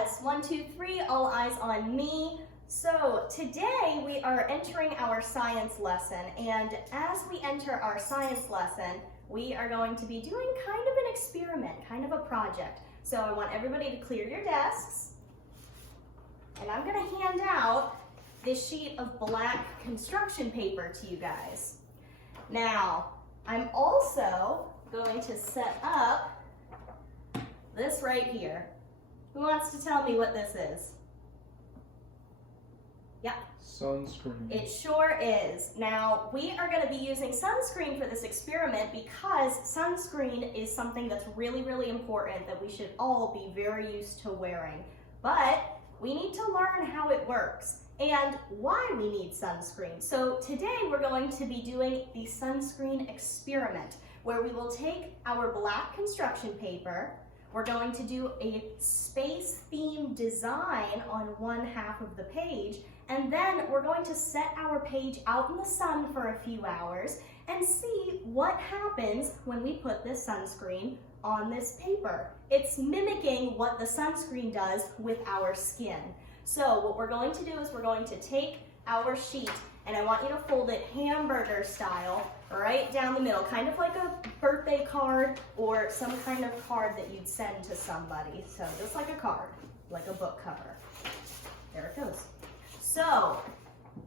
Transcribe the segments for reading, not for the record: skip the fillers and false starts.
Yes, 1, 2, 3, all eyes on me. So today we are entering our science lesson, and as we enter our science lesson, we are going to be doing kind of an experiment, kind of a project. So I want everybody to clear your desks, and I'm going to hand out this sheet of black construction paper to you guys. Now, I'm also going to set up this right here. Who wants to tell me what this is? Yeah. Sunscreen. It sure is. Now, we are going to be using sunscreen for this experiment because sunscreen is something that's really, really important that we should all be very used to wearing. But we need to learn how it works and why we need sunscreen. So today we're going to be doing the sunscreen experiment where we will take our black construction paper. We're going to do a space-themed design on one half of the page, and then we're going to set our page out in the sun for a few hours and see what happens when we put this sunscreen on this paper. It's mimicking what the sunscreen does with our skin. So what we're going to do is we're going to take our sheet, and I want you to fold it hamburger style right down the middle, kind of like a birthday card or some kind of card that you'd send to somebody. So just like a card, like a book cover. There it goes. So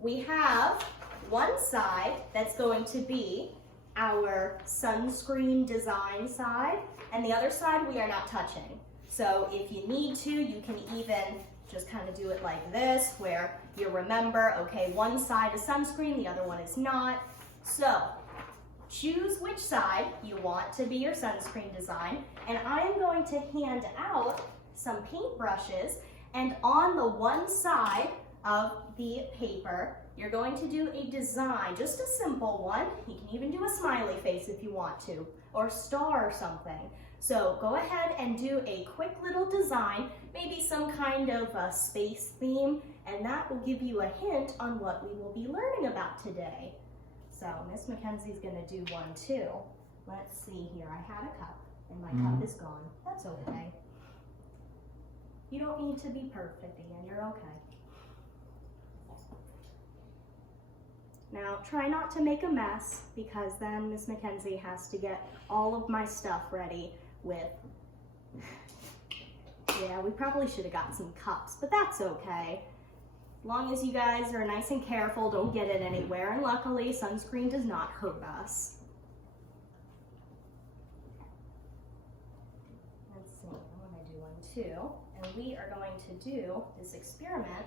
we have one side that's going to be our sunscreen design side, and the other side we are not touching. So if you need to, you can even just kind of do it like this, where you remember, okay, one side is sunscreen, the other one is not. So choose which side you want to be your sunscreen design, and I am going to hand out some paintbrushes, and on the one side of the paper, you're going to do a design, just a simple one. You can even do a smiley face if you want to, or star or something. So go ahead and do a quick little design, maybe some kind of a space theme, and that will give you a hint on what we will be learning about today. So Miss Mackenzie's gonna do one too. Let's see here, I had a cup and my cup is gone. That's okay. You don't need to be perfect, Ian, you're okay. Now try not to make a mess because then Miss Mackenzie has to get all of my stuff ready with, yeah, we probably should have got some cups, but that's okay. As long as you guys are nice and careful, don't get it anywhere, and luckily sunscreen does not hurt us. Let's see, I'm going to do one too, and we are going to do this experiment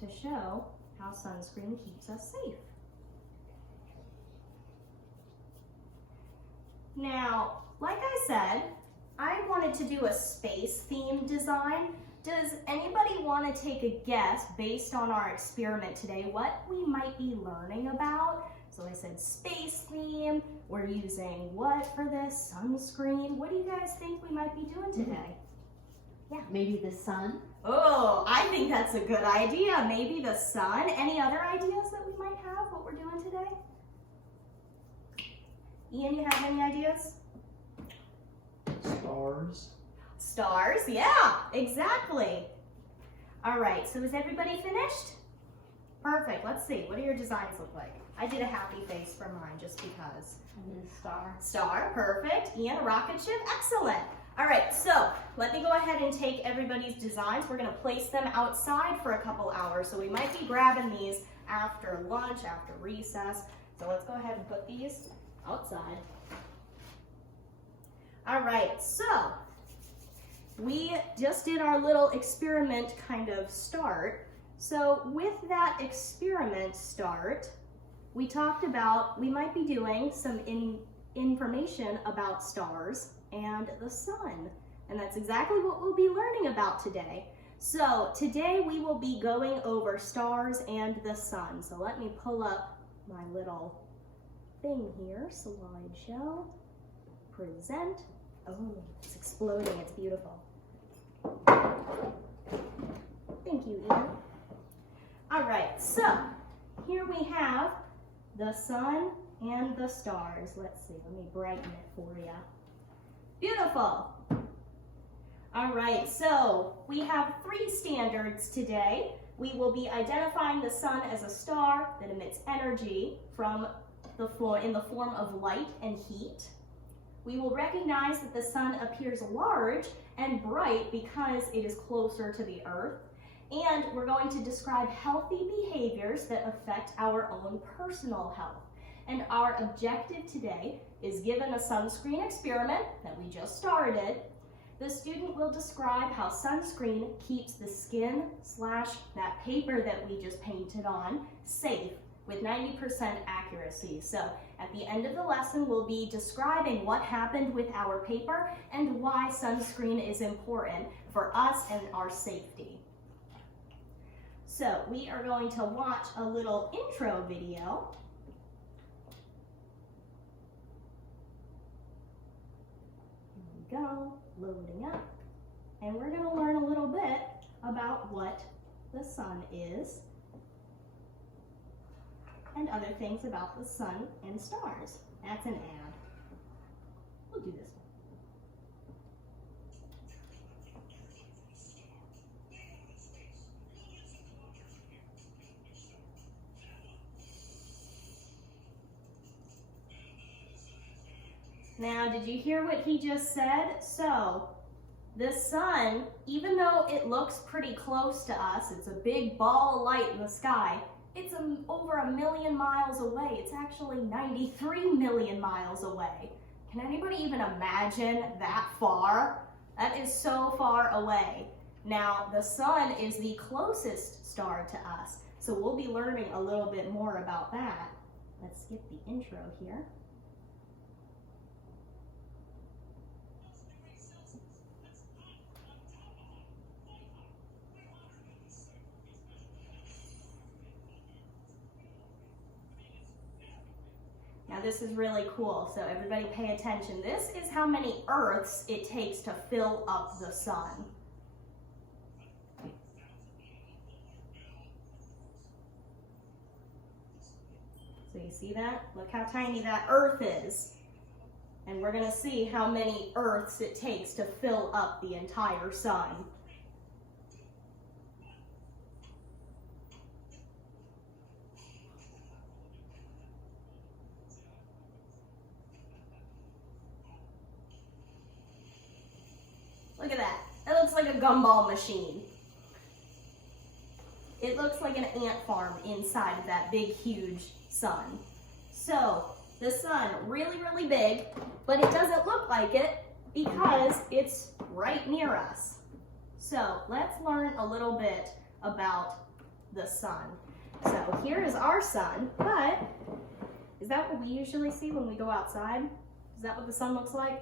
to show how sunscreen keeps us safe. Now, like I said, I wanted to do a space-themed design. Does anybody want to take a guess based on our experiment today what we might be learning about? So I said space theme, we're using what for this? Sunscreen. What do you guys think we might be doing today? Yeah. Maybe the sun? Oh, I think that's a good idea. Maybe the sun. Any other ideas that we might have what we're doing today? Ian, you have any ideas? Stars. Stars, yeah, exactly. All right, so is everybody finished? Perfect, let's see, what do your designs look like? I did a happy face for mine just because. And a star. Star, perfect. Ian, a rocket ship, excellent. All right, so let me go ahead and take everybody's designs. We're gonna place them outside for a couple hours, so we might be grabbing these after lunch, after recess. So let's go ahead and put these outside. All right, so we just did our little experiment kind of start. So with that experiment start, we talked about we might be doing some information about stars and the sun. And that's exactly what we'll be learning about today. So today we will be going over stars and the sun. So let me pull up my little thing here, slideshow, present. Oh, it's exploding, it's beautiful. Thank you, Ian. All right, so here we have the sun and the stars. Let's see, let me brighten it for you. Beautiful. All right, so we have 3 standards today. We will be identifying the sun as a star that emits energy in the form of light and heat. We will recognize that the sun appears large and bright because it is closer to the Earth. And we're going to describe healthy behaviors that affect our own personal health. And our objective today is, given a sunscreen experiment that we just started, the student will describe how sunscreen keeps the skin / that paper that we just painted on safe with 90% accuracy. So at the end of the lesson, we'll be describing what happened with our paper and why sunscreen is important for us and our safety. So we are going to watch a little intro video. Here we go, loading up. And we're going to learn a little bit about what the sun is and other things about the sun and stars. That's an ad. We'll do this one. Now, did you hear what he just said? So, the sun, even though it looks pretty close to us, it's a big ball of light in the sky, it's over 1 million miles away. It's actually 93 million miles away. Can anybody even imagine that far? That is so far away. Now, the sun is the closest star to us, so we'll be learning a little bit more about that. Let's skip the intro here. Now this is really cool, so everybody pay attention. This is how many Earths it takes to fill up the sun. So you see that? Look how tiny that Earth is. And we're going to see how many Earths it takes to fill up the entire sun. Look at that. It looks like a gumball machine. It looks like an ant farm inside of that big, huge sun. So, the sun, really, really big, but it doesn't look like it because it's right near us. So, let's learn a little bit about the sun. So, here is our sun, but is that what we usually see when we go outside? Is that what the sun looks like?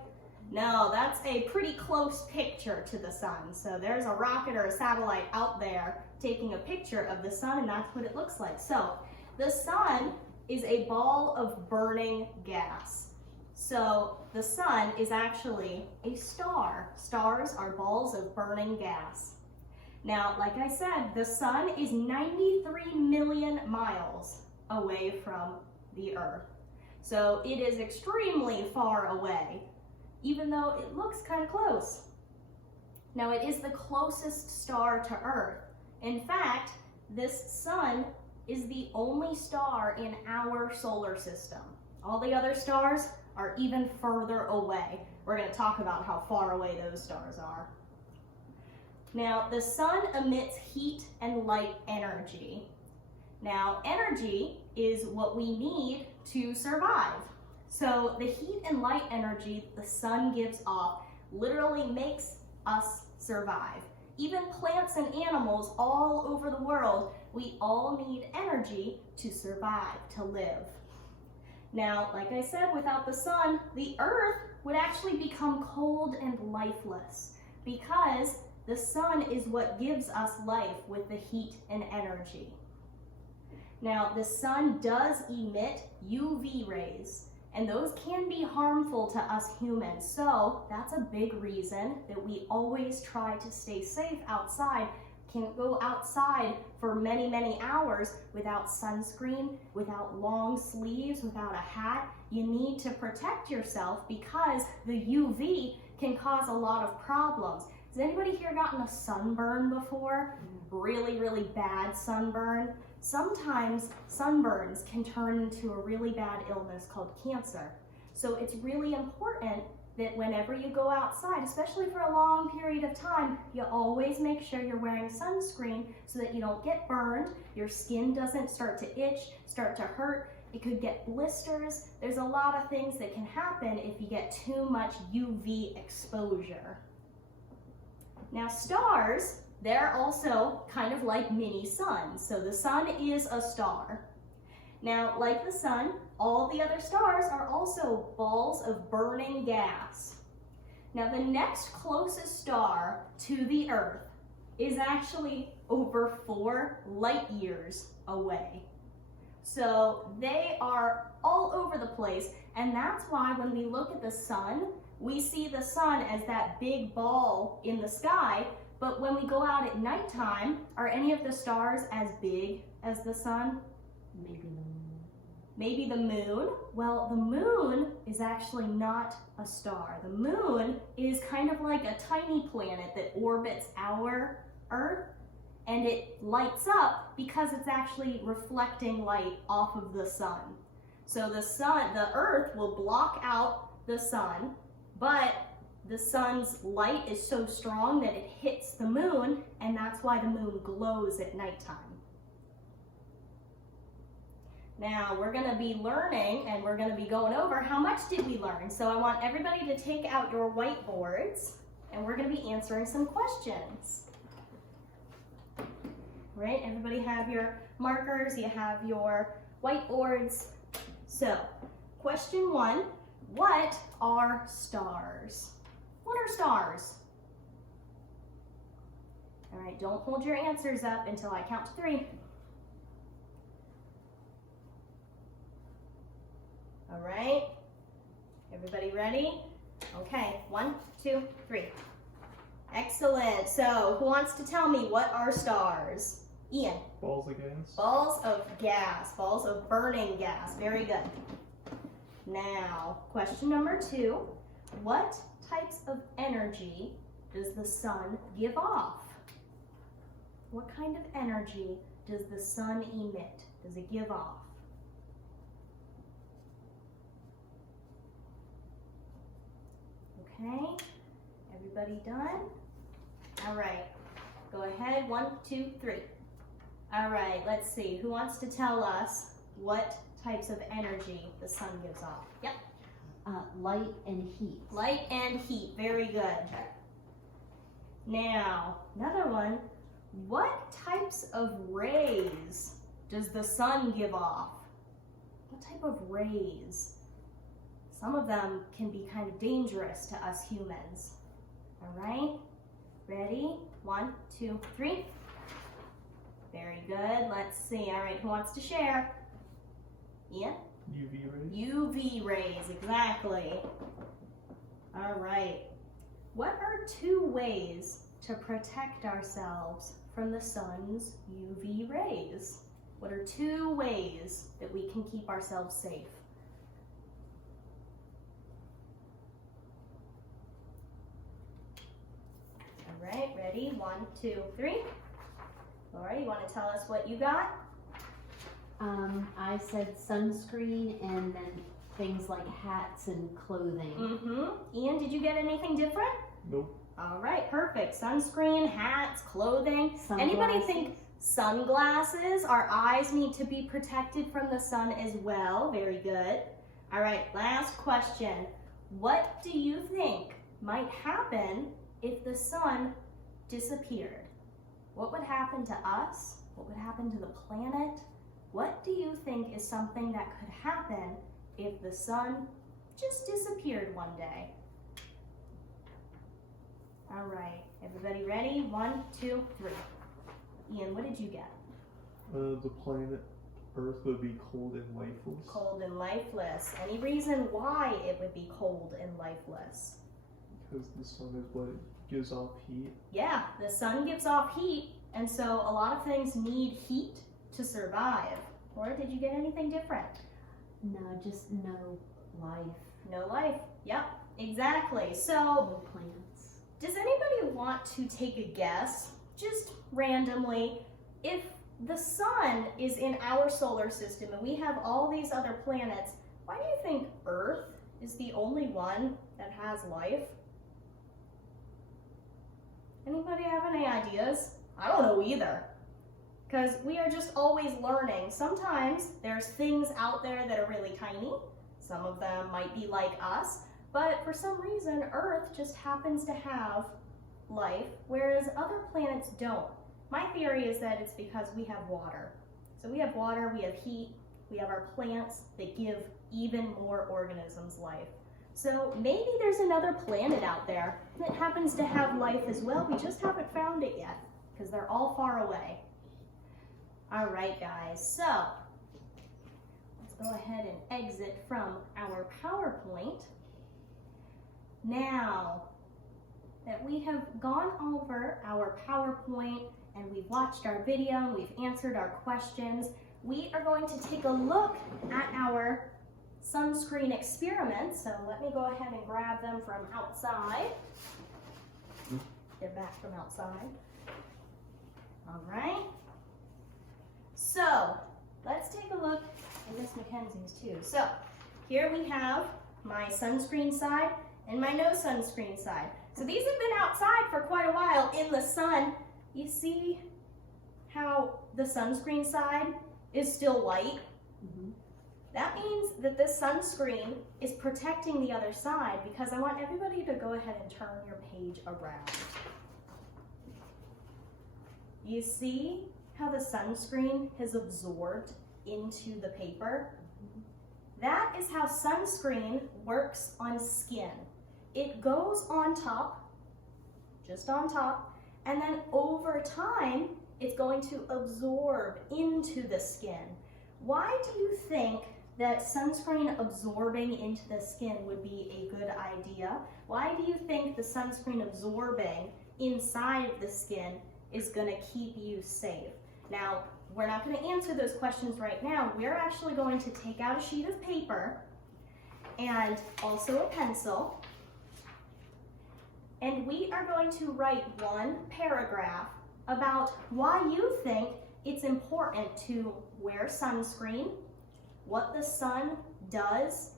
No, that's a pretty close picture to the sun. So there's a rocket or a satellite out there taking a picture of the sun, and that's what it looks like. So the sun is a ball of burning gas. So the sun is actually a star. Stars are balls of burning gas. Now, like I said, the sun is 93 million miles away from the Earth. So it is extremely far away, even though it looks kind of close. Now, it is the closest star to Earth. In fact, this sun is the only star in our solar system. All the other stars are even further away. We're going to talk about how far away those stars are. Now, the sun emits heat and light energy. Now, energy is what we need to survive. So the heat and light energy the sun gives off literally makes us survive. Even plants and animals all over the world, we all need energy to survive, to live. Now, like I said, without the sun, the Earth would actually become cold and lifeless because the sun is what gives us life with the heat and energy. Now, the sun does emit UV rays, and those can be harmful to us humans. So that's a big reason that we always try to stay safe outside. Can't go outside for many, many hours without sunscreen, without long sleeves, without a hat. You need to protect yourself because the UV can cause a lot of problems. Has anybody here gotten a sunburn before? Really, really bad sunburn? Sometimes sunburns can turn into a really bad illness called cancer. So it's really important that whenever you go outside, especially for a long period of time, you always make sure you're wearing sunscreen so that you don't get burned, your skin doesn't start to itch, start to hurt. It could get blisters. There's a lot of things that can happen if you get too much UV exposure. Now stars, they're also kind of like mini suns. So the sun is a star. Now, like the sun, all the other stars are also balls of burning gas. Now, the next closest star to the Earth is actually over 4 light years away. So they are all over the place, and that's why when we look at the sun, we see the sun as that big ball in the sky, but when we go out at nighttime, are any of the stars as big as the sun? Maybe the moon. Maybe the moon? Well, the moon is actually not a star. The moon is kind of like a tiny planet that orbits our Earth, and it lights up because it's actually reflecting light off of the sun. So the Earth will block out the sun, but the sun's light is so strong that it hits the moon, and that's why the moon glows at nighttime. Now, we're going to be learning, and we're going to be going over how much did we learn. So I want everybody to take out your whiteboards, and we're going to be answering some questions. Right? Everybody have your markers, you have your whiteboards. So, question 1, what are stars? What are stars? All right, don't hold your answers up until I count to 3. All right, everybody ready? Okay, 1, 2, 3. Excellent. So, who wants to tell me what are stars? Ian. Balls of gas. Balls of gas, balls of burning gas. Very good. Now, question number 2. What types of energy does the sun give off? What kind of energy does the sun emit? Does it give off? Okay, everybody done? All right, go ahead, 1, 2, 3. All right, let's see, who wants to tell us what types of energy the sun gives off? Yep. Light and heat. Light and heat, very good. Now, another one, what types of rays does the sun give off? What type of rays? Some of them can be kind of dangerous to us humans. All right, ready? 1, 2, 3. Very good, let's see. All right, who wants to share? Ian? UV rays. UV rays, exactly. All right. What are 2 ways to protect ourselves from the sun's UV rays? What are 2 ways that we can keep ourselves safe? All right, ready? 1, 2, 3. Laura, you want to tell us what you got? I said sunscreen and then things like hats and clothing. Mm-hmm. Ian, did you get anything different? Nope. All right, perfect. Sunscreen, hats, clothing. Anybody think sunglasses? Our eyes need to be protected from the sun as well. Very good. All right, last question. What do you think might happen if the sun disappeared? What would happen to us? What would happen to the planet? What do you think is something that could happen if the sun just disappeared one day? All right, everybody ready? 1, 2, 3. Ian, what did you get? The planet Earth would be cold and lifeless. Cold and lifeless. Any reason why it would be cold and lifeless? Because the sun is what gives off heat. Yeah, the sun gives off heat, and so a lot of things need heat to survive. Or did you get anything different? No, just no life. No life. Yep, exactly. So No plants. Does anybody want to take a guess, just randomly, if the sun is in our solar system and we have all these other planets, why do you think Earth is the only one that has life? Anybody have any ideas? I don't know either. Because we are just always learning. Sometimes there's things out there that are really tiny. Some of them might be like us. But for some reason, Earth just happens to have life, whereas other planets don't. My theory is that it's because we have water. So we have water, we have heat, we have our plants that give even more organisms life. So maybe there's another planet out there that happens to have life as well. We just haven't found it yet because they're all far away. All right, guys, so let's go ahead and exit from our PowerPoint. Now that we have gone over our PowerPoint and we've watched our video and we've answered our questions, we are going to take a look at our sunscreen experiments. So let me go ahead and grab them from outside. They're back from outside. All right. So let's take a look at Miss Mackenzie's too. So here we have my sunscreen side and my no sunscreen side. So these have been outside for quite a while in the sun. You see how the sunscreen side is still white? Mm-hmm. That means that this sunscreen is protecting the other side, because I want everybody to go ahead and turn your page around. You see how the sunscreen has absorbed into the paper? That is how sunscreen works on skin. It goes on top, just on top, and then over time, it's going to absorb into the skin. Why do you think that sunscreen absorbing into the skin would be a good idea? Why do you think the sunscreen absorbing inside of the skin is going to keep you safe? Now, we're not going to answer those questions right now. We're actually going to take out a sheet of paper and also a pencil, and we are going to write one paragraph about why you think it's important to wear sunscreen, what the sun does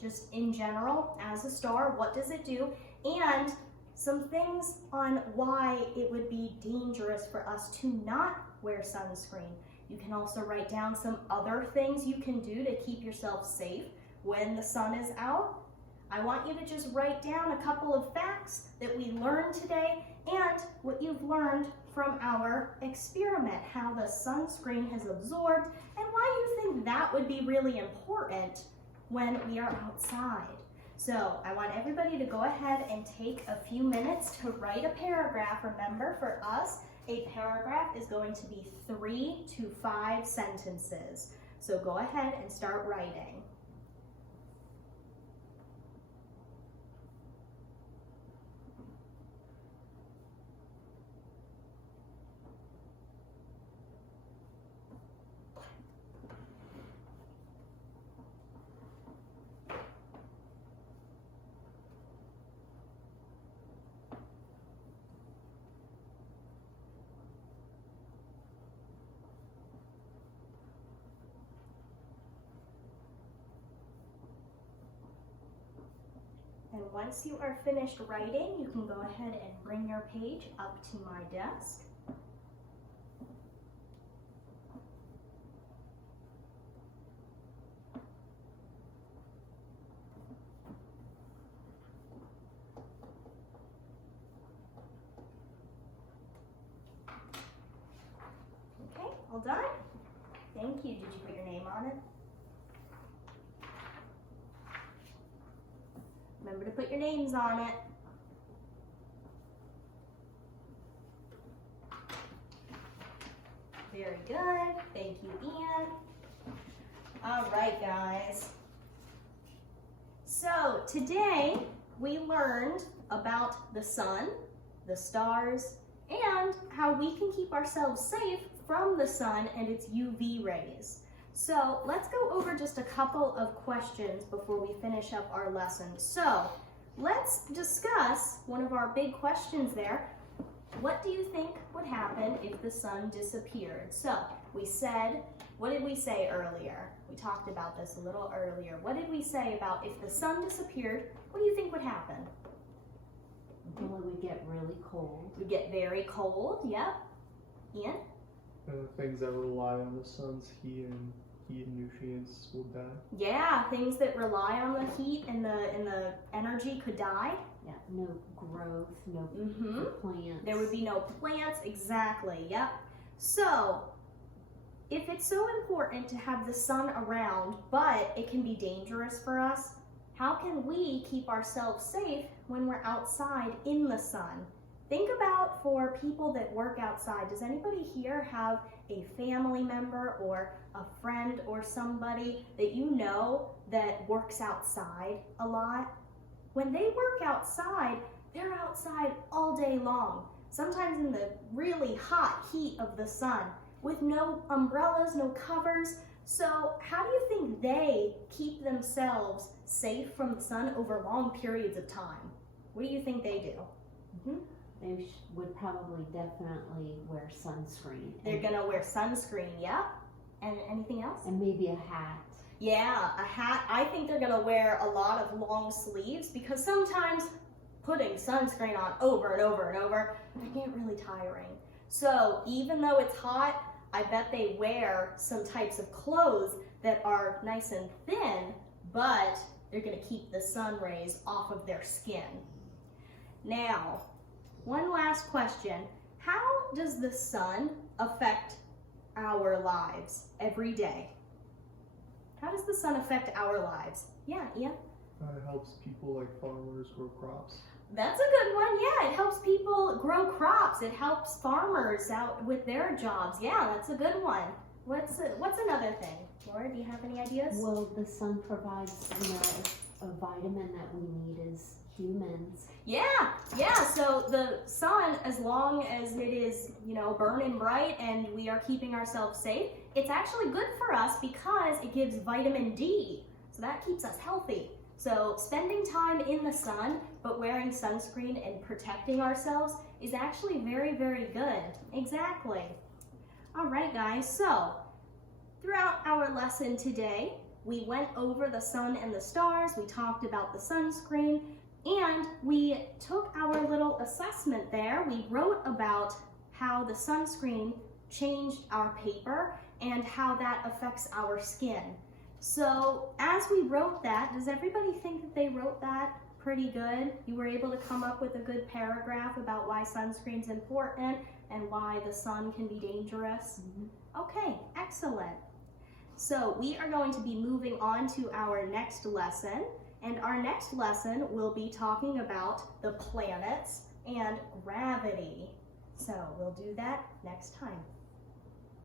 just in general as a star, what does it do, and some things on why it would be dangerous for us to not wear sunscreen. You can also write down some other things you can do to keep yourself safe when the sun is out. I want you to just write down a couple of facts that we learned today and what you've learned from our experiment, how the sunscreen has absorbed, and why you think that would be really important when we are outside. So I want everybody to go ahead and take a few minutes to write a paragraph. Remember, for us, a paragraph is going to be 3 to 5 sentences. So go ahead and start writing. And once you are finished writing, you can go ahead and bring your page up to my desk. Okay, all done? Thank you. Did you put your name on it? Remember to put your names on it. Very good. Thank you, Ian. All right, guys. So today we learned about the sun, the stars, and how we can keep ourselves safe from the sun and its UV rays. So let's go over just a couple of questions before we finish up our lesson. So let's discuss one of our big questions there. What do you think would happen if the sun disappeared? So we said, what did we say earlier? We talked about this a little earlier. What did we say about if the sun disappeared, what do you think would happen? Well, it would get really cold. It would get very cold, yep. Ian? Things that rely on the sun's heat and nutrients will die. Yeah, things that rely on the heat and the energy could die. Yeah, no growth, no plants. There would be no plants, exactly, yep. So, if it's so important to have the sun around, but it can be dangerous for us, how can we keep ourselves safe when we're outside in the sun? Think about for people that work outside. Does anybody here have a family member or a friend or somebody that you know that works outside a lot? When they work outside, they're outside all day long, sometimes in the really hot heat of the sun, with no umbrellas, no covers. So how do you think they keep themselves safe from the sun over long periods of time? What do you think they do? They would probably definitely wear sunscreen. They're gonna wear sunscreen, yeah? And anything else? And maybe a hat. Yeah, a hat. I think they're gonna wear a lot of long sleeves because sometimes putting sunscreen on over and over and over, they get really tiring. So even though it's hot, I bet they wear some types of clothes that are nice and thin, but they're gonna keep the sun rays off of their skin. Now, one last question. How does the sun affect our lives every day? How does the sun affect our lives? Yeah, Ian? It helps people like farmers grow crops. That's a good one. Yeah, it helps people grow crops. It helps farmers out with their jobs. Yeah, that's a good one. What's another thing? Laura, do you have any ideas? Well, the sun provides, a vitamin that we need as humans. Yeah. So the sun, as long as it is, burning bright and we are keeping ourselves safe, it's actually good for us because it gives vitamin D. So that keeps us healthy. So spending time in the sun, but wearing sunscreen and protecting ourselves is actually very, very good. Exactly. All right, guys. So throughout our lesson today, we went over the sun and the stars. We talked about the sunscreen. And we took our little assessment there. We wrote about how the sunscreen changed our paper and how that affects our skin. So as we wrote that, does everybody think that they wrote that pretty good? You were able to come up with a good paragraph about why sunscreen's important and why the sun can be dangerous? Okay, excellent. So we are going to be moving on to our next lesson. And our next lesson will be talking about the planets and gravity. So we'll do that next time.